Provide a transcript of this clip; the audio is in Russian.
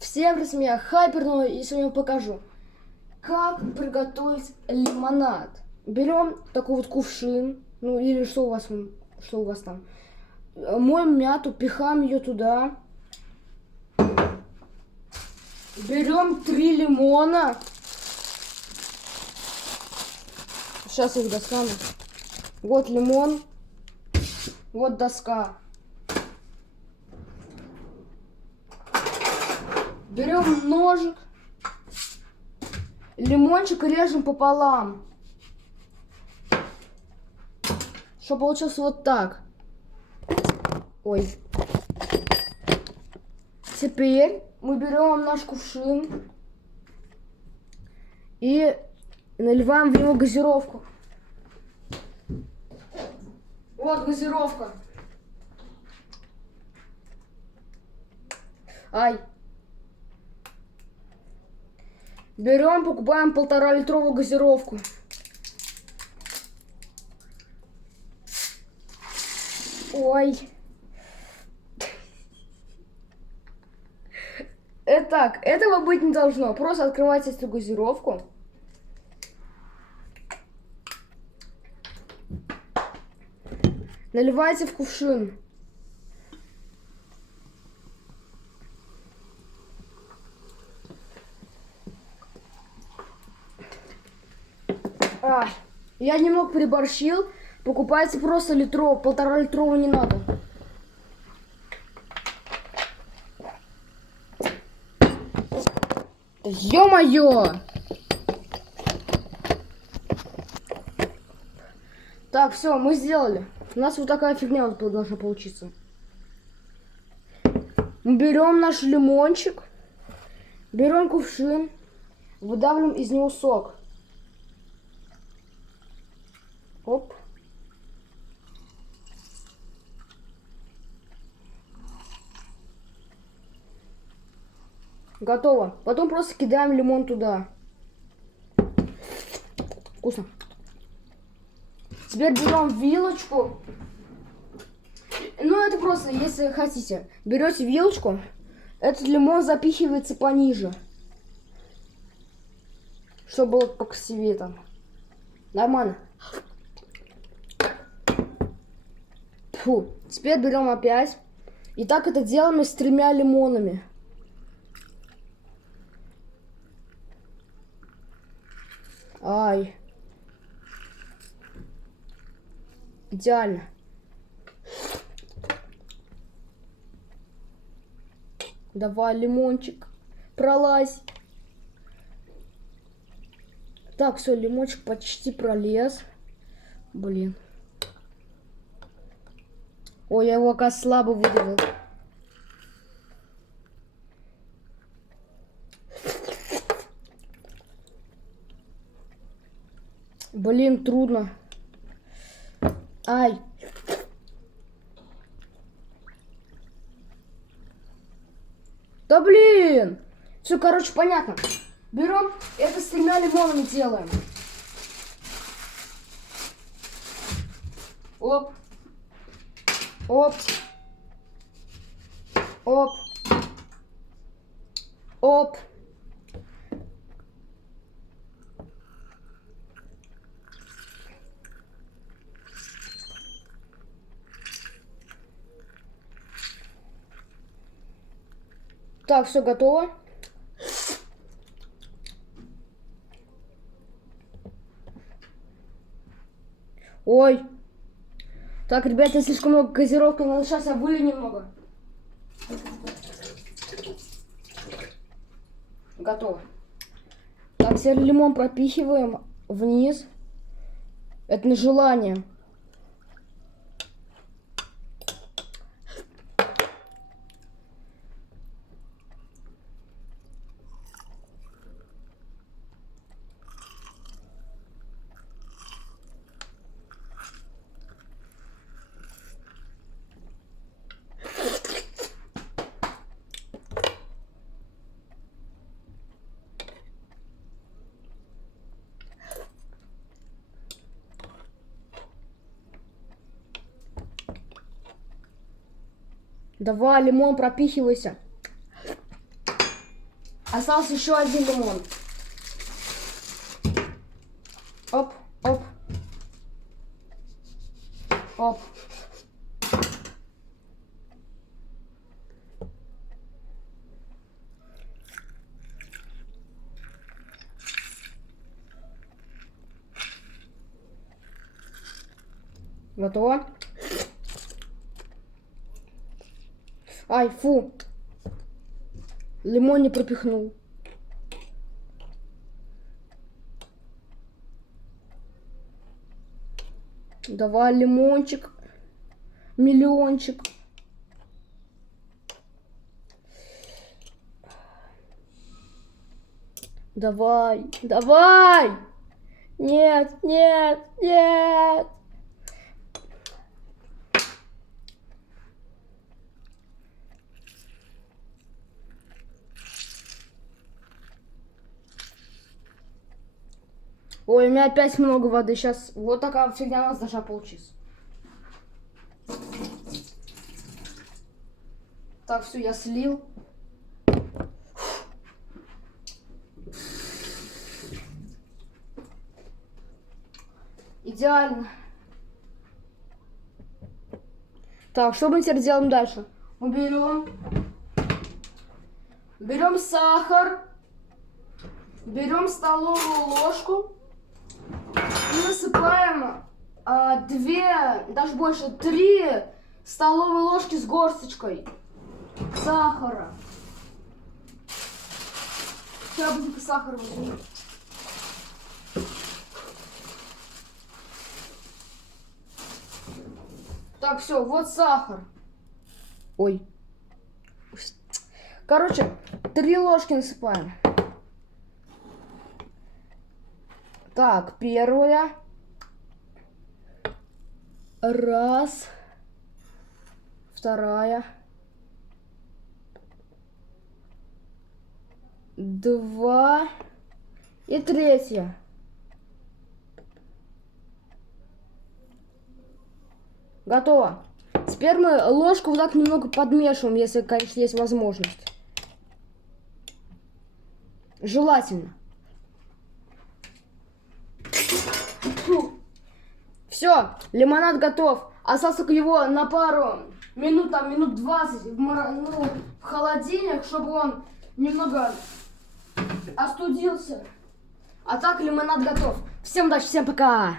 Всем привет, меня Хайперного, и сегодня покажу, как приготовить лимонад. Берем такой вот кувшин, ну или что у вас там. Моем мяту, пихаем ее туда. Берем 3 лимона. Сейчас их достану. Вот лимон, вот доска. Берем ножик, лимончик режем пополам, чтобы получилось вот так. Ой. Теперь мы берем наш кувшин и наливаем в него газировку. Вот газировка. Ай. Берем, покупаем 1,5-литровую газировку. Ой. Итак, этого быть не должно. Просто открывайте эту газировку. Наливайте в кувшин. Я немного переборщил. Покупайте просто 1,5-литровую не надо. Ё-моё! Так, все, мы сделали. У нас вот такая фигня вот должна получиться. Мы берем наш лимончик, берем кувшин, выдавливаем из него сок. Оп. Готово. Потом просто кидаем лимон туда. Вкусно. Теперь берем вилочку. Ну, это просто, если хотите. Берете вилочку, этот лимон запихивается пониже. Чтобы было покрасивее там. Нормально. Фу. Теперь берем опять. И так это делаем с 3 лимонами. Ай. Идеально. Давай, лимончик, пролазь. Так, все, лимончик почти пролез. Блин. Ой, я его как слабо выдавил. Блин, трудно. Ай. Да блин. Все, короче, понятно. Берем, это с 3 лимонами делаем. Оп. Оп. Оп. Оп. Так, все готово. Ой. Так, ребята, слишком много газировки, надо сейчас я вылью немного. Готово. Так, теперь лимон пропихиваем вниз. Это на желание. Давай, лимон, пропихивайся. Остался еще один лимон. Оп, оп. Оп. Готово. Ай, фу. Лимон не пропихнул. Давай, лимончик. Миллиончик. Давай, давай. Нет, нет, нет. Ой, у меня опять много воды. Сейчас вот такая фигня у нас должна получиться. Так, все, я слил. Идеально. Так, что мы теперь делаем дальше? Мы берем сахар, берем столовую ложку и насыпаем 2, даже больше, 3 столовые ложки с горсточкой сахара. Сейчас быстренько сахар возьму. Так, все, вот сахар. Ой. Короче, 3 ложки насыпаем. Так, первая. Раз. Вторая. 2. И 3. Готово. Теперь мы ложку вот так немного подмешиваем, если, конечно, есть возможность. Желательно. Все, лимонад готов. Осталось только его на пару минут, там, минут 20 в холодильник, чтобы он немного остудился. А так лимонад готов. Всем удачи, всем пока.